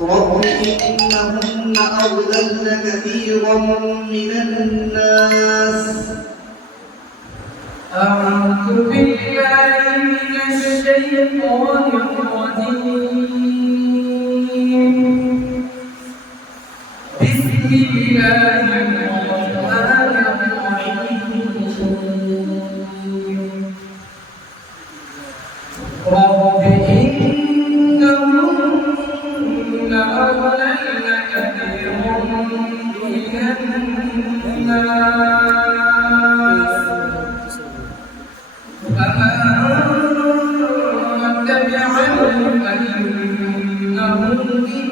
رب إنهن أضللن كثيرا من الناس. أعوذ بالله من الشيطان الرجيم. بسم الله الرحمن الرحيم. رب إنهن أضللن كثيرا من الناس فمن تبعني فإنه مني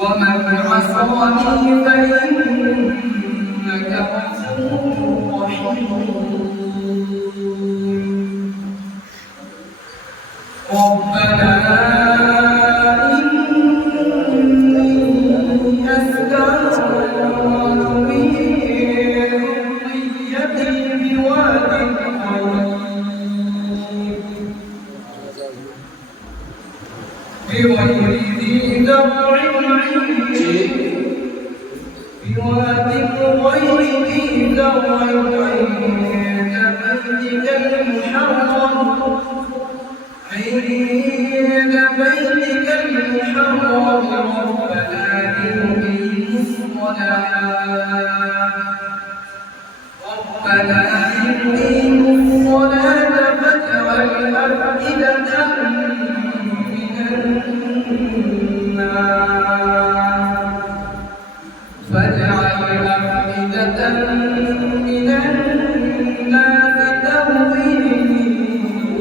ومن عصاني فإنك غفور رحيم. ربنا إني أسكنت من ذريتي بواد غير ذي زرع بواد غير ذي زرع عند بيتك المحرم ربنا يقيموا الصلاة فاجعل أفئدة من الناس تهوي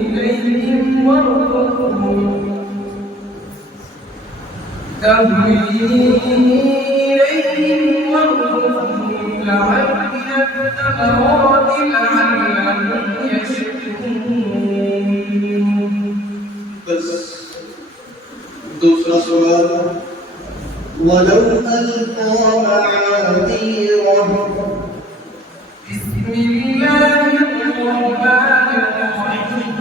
إليهم وارزقهم لعلهم الثمرات لعلهم يشكرون. بس دوسرا سوال ولو ألقى معاذيره. بسم الله الرحمن الرحيم.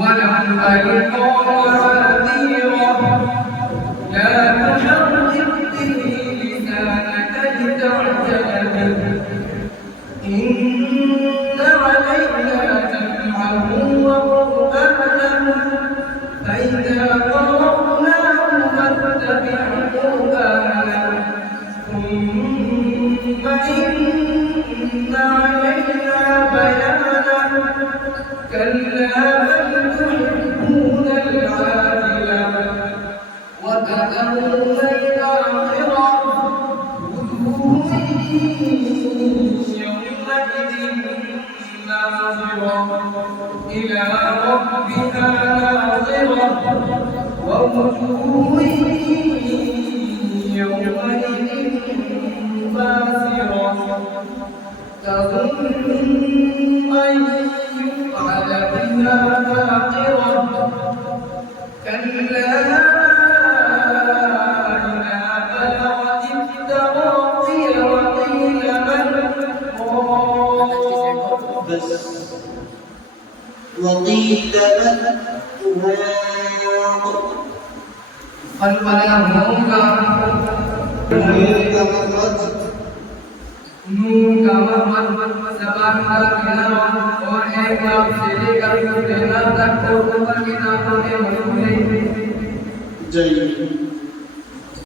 ولو ألقى معاذيره لا تحرك به لسانك لتعجل به إن علينا جمعه وقرآنه فإذا قرأناه فاتبع قرآنه ثم إن علينا بيانه كلا بل تحبون العاجلة وتذرون الآخرة وجوه يومئذ ناظرة إلى ربها ناظرة ووجوه يومئذ باسرة تظن أن يفعل بها فاقرة كلا إذا بلغت التراقي وقيل من راق. بس وقيل من راق. القلم नून का मत जबान का किनारा और एक लाख से लेकर दूसरे लाख तक को ऊपर की नाकों में मौजूद है। जय